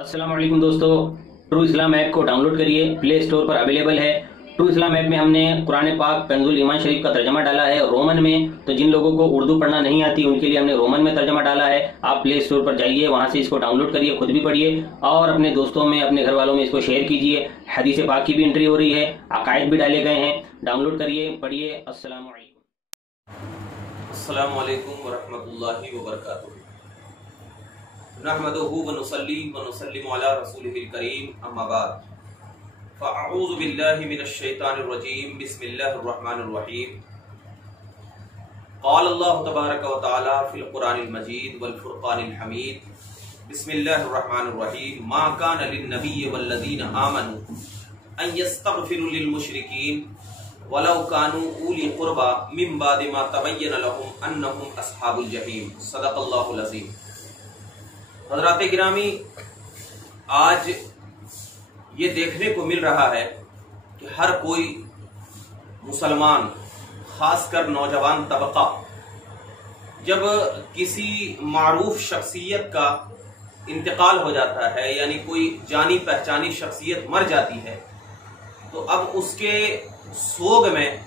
अस्सलाम वालेकुम दोस्तों, ट्रू इस्लाम ऐप को डाउनलोड करिए। प्ले स्टोर पर अवेलेबल है। ट्रू इस्लाम ऐप में हमने कुरान पाक कंजुल ईमान शरीफ का तर्जमा डाला है रोमन में, तो जिन लोगों को उर्दू पढ़ना नहीं आती उनके लिए हमने रोमन में तर्जमा डाला है। आप प्ले स्टोर पर जाइए, वहां से इसको डाउनलोड करिए, खुद भी पढ़िए और अपने दोस्तों में, अपने घर वालों में इसको शेयर कीजिए। हदीस पाक की भी एंट्री हो रही है, अकायद भी डाले गए हैं। डाउनलोड करिए, पढ़िए। अस्सलाम वालेकुम वरहमतुल्लाहि वबरकातुहू। नहमदुहु व नुसल्लिमु अला रसूलिहिल करीम, अम्मा बाद। फ़अऊज़ु बिल्लाहि मिनश शैतानिर रजीम, बिस्मिल्लाहिर रहमानिर रहीम। क़ाल अल्लाहु तबारक व तआला फ़िल क़ुरानिल मजीद वल फ़ुरक़ानिल हमीद, बिस्मिल्लाहिर रहमानिर रहीम। मा कान लिन नबिय्यि वल्लज़ीना आमनू अन यस्तग़फिरू लिल मुशरिकीन वलौ कानू उली क़ुरबा मिन बादि मा तबय्यन लहुम अन्नहुम अस्हाबुल जहीम। सदक़ल्लाहुल अज़ीम। हज़रात गिरामी, आज ये देखने को मिल रहा है कि हर कोई मुसलमान, खासकर नौजवान तबका, जब किसी मारूफ शख्सियत का इंतकाल हो जाता है, यानी कोई जानी पहचानी शख्सियत मर जाती है, तो अब उसके सोग में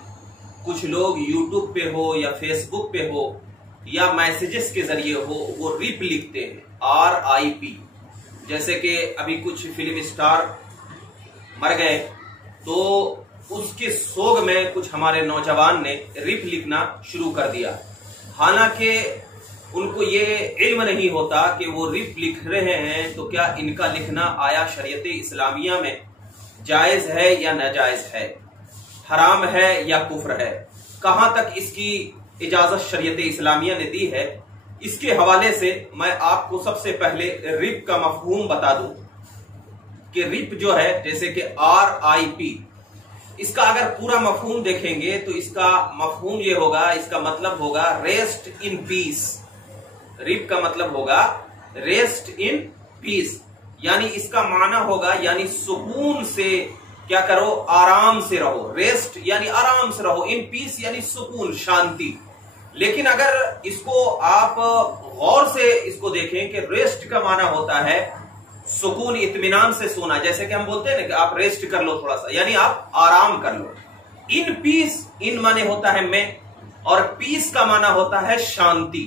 कुछ लोग यूट्यूब पे हो या फेसबुक पे हो या मैसेजेस के जरिए हो, वो रिप लिखते हैं RIP। जैसे कि अभी कुछ फिल्म स्टार मर गए, तो उसके सोग में कुछ हमारे नौजवान ने रिप लिखना शुरू कर दिया। हालांकि उनको ये इल्म नहीं होता कि वो रिप लिख रहे हैं तो क्या इनका लिखना आया शरीयत इस्लामिया में जायज है या नाजायज है, हराम है या कुफ्र है, कहां तक इसकी इजाजत शरीयत इस्लामिया ने दी है। इसके हवाले से मैं आपको सबसे पहले रिप का मफहूम बता दूं कि रिप जो है, जैसे कि RIP, इसका अगर पूरा मफहूम देखेंगे तो इसका मफहूम ये होगा, इसका मतलब होगा रेस्ट इन पीस। रिप का मतलब होगा रेस्ट इन पीस, यानी इसका माना होगा यानी सुकून से क्या करो, आराम से रहो। रेस्ट यानी आराम से रहो, इन पीस यानी सुकून, शांति। लेकिन अगर इसको आप गौर से इसको देखें कि रेस्ट का माना होता है सुकून, इत्मीनान से सोना। जैसे कि हम बोलते हैं ना कि आप रेस्ट कर लो थोड़ा सा, यानी आप आराम कर लो। इन पीस, इन माने होता है में, और पीस का माना होता है शांति।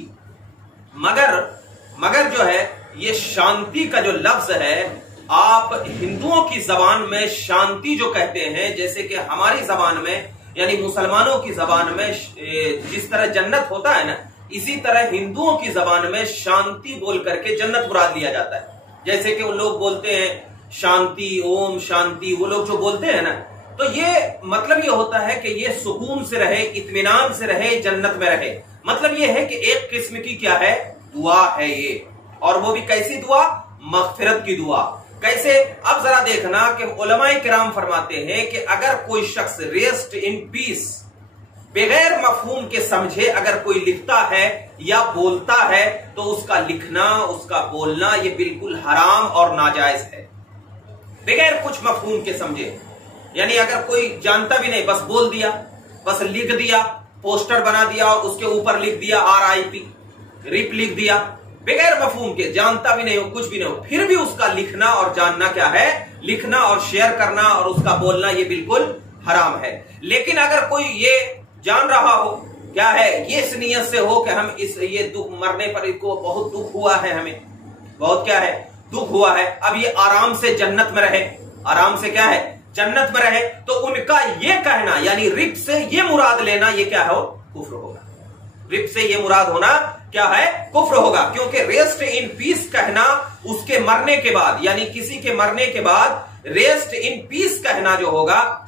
मगर जो है ये शांति का जो लफ्ज है, आप हिंदुओं की जबान में शांति जो कहते हैं, जैसे कि हमारी जबान में यानी मुसलमानों की जबान में जिस तरह जन्नत होता है ना, इसी तरह हिंदुओं की जबान में शांति बोल करके जन्नत मुराद लिया जाता है। जैसे कि वो लोग बोलते हैं शांति, ओम शांति, वो लोग जो बोलते हैं ना, तो ये मतलब ये होता है कि ये सुकून से रहे, इत्मीनान से रहे, जन्नत में रहे। मतलब ये है कि एक किस्म की क्या है, दुआ है ये, और वो भी कैसी दुआ, मगफिरत की दुआ। कैसे, अब जरा देखना कि उलमाए किराम फरमाते हैं कि अगर कोई शख्स रेस्ट इन पीस बगैर मफहूम के समझे अगर कोई लिखता है या बोलता है, तो उसका लिखना, उसका बोलना ये बिल्कुल हराम और नाजायज है, बगैर कुछ मफहूम के समझे। यानी अगर कोई जानता भी नहीं, बस बोल दिया, बस लिख दिया, पोस्टर बना दिया और उसके ऊपर लिख दिया RIP, रिप लिख दिया, बगैर मफहूम के, जानता भी नहीं हो, कुछ भी नहीं हो, फिर भी उसका लिखना और जानना क्या है, लिखना और शेयर करना और उसका बोलना ये बिल्कुल हराम है। लेकिन अगर कोई ये जान रहा हो, क्या है, ये इस नियत से हो कि हम ये दुख, मरने पर इसको बहुत दुख हुआ है, हमें बहुत क्या है, दुख हुआ है, अब ये आराम से जन्नत में रहे, आराम से क्या है, जन्नत में रहे, तो उनका ये कहना यानी रिप से ये मुराद लेना, ये क्या हो, कुफ्र होगा। रिप से ये मुराद होना क्या है, कुफ्र होगा। क्योंकि रेस्ट इन पीस कहना उसके मरने के बाद, यानी किसी के मरने के बाद रेस्ट इन पीस कहना जो होगा,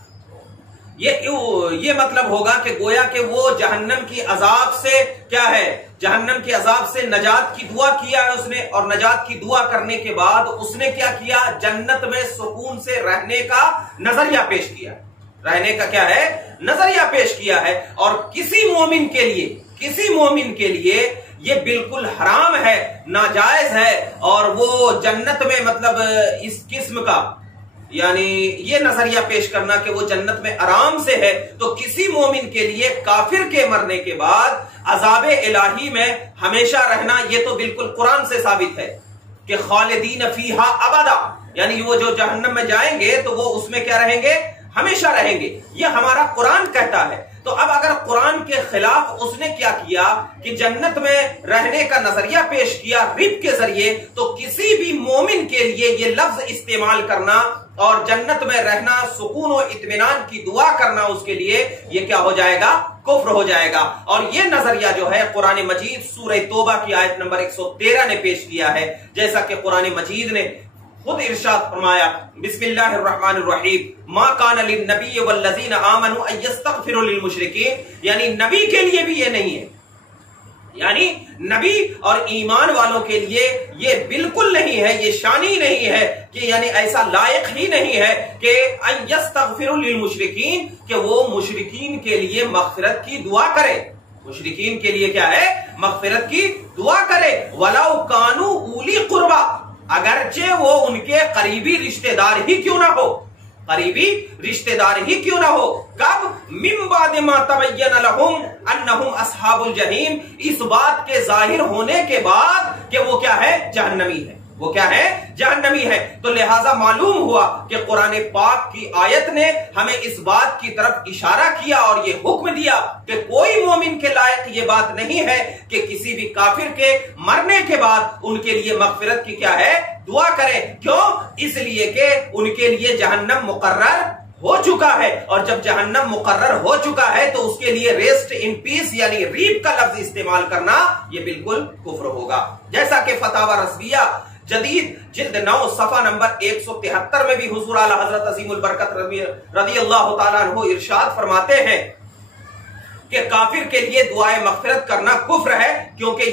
ये मतलब होगा कि गोया कि वो जहन्नम की अजाब से क्या है, जहन्नम की अजाब से नजात की दुआ किया है उसने, और नजात की दुआ करने के बाद उसने क्या किया, जन्नत में सुकून से रहने का नजरिया पेश किया, रहने का क्या है, नजरिया पेश किया है। और किसी मोमिन के लिए ये बिल्कुल हराम है, नाजायज है, और वो जन्नत में मतलब इस किस्म का यानी ये नजरिया पेश करना कि वो जन्नत में आराम से है, तो किसी मोमिन के लिए काफिर के मरने के बाद अजाब इलाही में हमेशा रहना, ये तो बिल्कुल कुरान से साबित है। کہ خالدین فیہا ابدا، یعنی وہ جو جہنم میں جائیں گے تو وہ اس میں کیا رہیں گے؟ ہمیشہ رہیں گے. یہ ہمارا قرآن کہتا ہے. تو اب اگر قرآن کے خلاف اس نے کیا کیا کہ جنت میں رہنے کا نظریہ پیش کیا رب کے ذریعے، تو کسی بھی مومن کے لیے یہ لفظ استعمال کرنا اور جنت میں رہنا، سکون و اطمینان کی دعا کرنا، اس کے لیے یہ کیا ہو جائے گا؟ کفر ہو جائے گا. اور یہ نظریہ جو ہے قرآن مجید سورہ توبہ کی آیت نمبر 113 نے پیش کیا ہے. جیسا کہ قرآن مجید نے خود ارشاد فرمایا، بسم اللہ الرحمن الرحیم، ما کان للنبی والذین آمنوا ان یستغفروا للمشرکین، یعنی نبی کے لیے بھی یہ نہیں ہے، یعنی نبی اور ایمان والوں کے لیے یہ بالکل نہیں ہے، یہ شان ہی نہیں ہے کہ یعنی ایسا لائق ہی نہیں ہے کہ ان یستغفروا للمشرکین، کہ وہ مشرکین کے لیے مغفرت کی دعا کرے. مشرکین کے لیے کیا ہے؟ مغفرت کی دعا کرے. وَلَوْ كَانُوا أُولِي قُرْبَى، اگرچہ وہ ان کے قریبی رشتہ دار ہی کیوں نہ ہو، قریبی رشتہ دار ہی کیوں نہ ہو. کب؟ من بعد ما تبین لہم انہم اصحاب الجحیم، اس بات کے ظاہر ہونے کے بعد کہ وہ کیا ہے؟ جہنمی ہے. وہ کیا ہے؟ جہنمی ہے. تو لہٰذا معلوم ہوا کہ قرآن پاک کی آیت نے ہمیں اس بات کی طرف اشارہ کیا اور یہ حکم دیا کہ کوئی مومن کے لائق یہ بات نہیں ہے کہ کسی بھی کافر کے مرنے کے بعد ان کے لیے مغفرت کی کیا ہے؟ دعا کرے. کیوں؟ اس لیے کہ ان کے لیے جہنم مقرر ہو چکا ہے، اور جب جہنم مقرر ہو چکا ہے تو اس کے لیے ریسٹ ان پیس یعنی ریپ کا لفظ استعمال کرنا یہ بالکل کفر ہوگا. جیسا کہ فتاوی رضویہ جدید جلد 9 صفحہ نمبر 173 میں بھی حضور اعلی حضرت عظیم البرکت رضی اللہ تعالیٰ عنہ ارشاد فرماتے ہیں کہ کافر کے لیے دعائے مغفرت کرنا کفر ہے، کیونکہ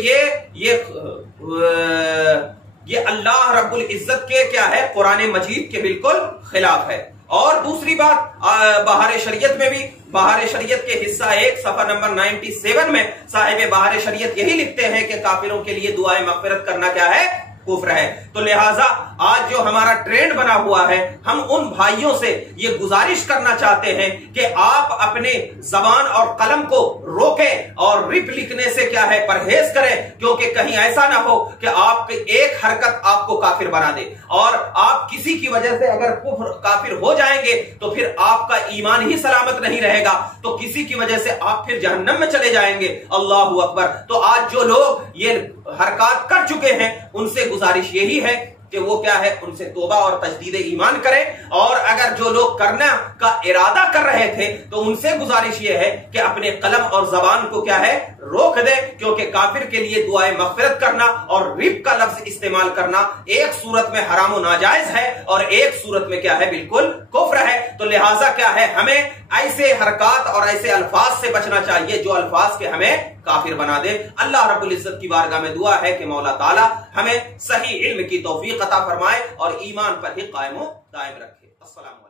یہ اللہ رب العزت کے کیا ہے؟ قرآن مجید کے بالکل خلاف ہے. اور دوسری بات، بہار شریعت میں بھی، بہار شریعت کے حصہ 1 صفحہ نمبر 97 میں صاحب بہار شریعت یہی لکھتے ہیں کہ کافروں کے لیے دعائے مغفرت کرنا کیا ہے؟ کفر ہے. تو لہٰذا آج جو ہمارا ٹرینڈ بنا ہوا ہے، ہم ان بھائیوں سے یہ گزارش کرنا چاہتے ہیں کہ آپ اپنے زبان اور قلم کو روکیں اور رپ لکھنے سے کیا ہے؟ پرہیز کریں، کیونکہ کہیں ایسا نہ ہو کہ آپ کی ایک حرکت آپ کو کافر بنا دے، اور آپ کسی کی وجہ سے اگر کافر ہو جائیں گے تو پھر آپ کا ایمان ہی سلامت نہیں رہے گا، تو کسی کی وجہ سے آپ پھر جہنم میں چلے جائیں گے. اللہ اکبر. تو آج جو لوگ یہ حرکات کر چکے ہیں ان سے گزارش یہی ہے کہ وہ کیا ہے؟ ان سے توبہ اور تجدید ایمان کرے. اور اگر جو لوگ کرنا کا ارادہ کر رہے تھے تو ان سے گزارش یہ ہے کہ اپنے قلم اور زبان کو کیا ہے؟ روک دے، کیونکہ کافر کے لیے دعائے مغفرت کرنا اور رب کا لفظ استعمال کرنا ایک صورت میں حرام و ناجائز ہے اور ایک صورت میں کیا ہے؟ بالکل کفر ہے. تو لہٰذا کیا ہے؟ ہمیں ایسے حرکات اور ایسے الفاظ سے بچنا چاہیے جو الفاظ کے ہمیں کافر بنا دے. اللہ رب العزت کی بارگاہ میں دعا ہے کہ مولا تعالی ہمیں صحیح علم کی توفیق عطا فرمائے اور ایمان پر ہی قائم و دائم رکھے. السلام علیکم.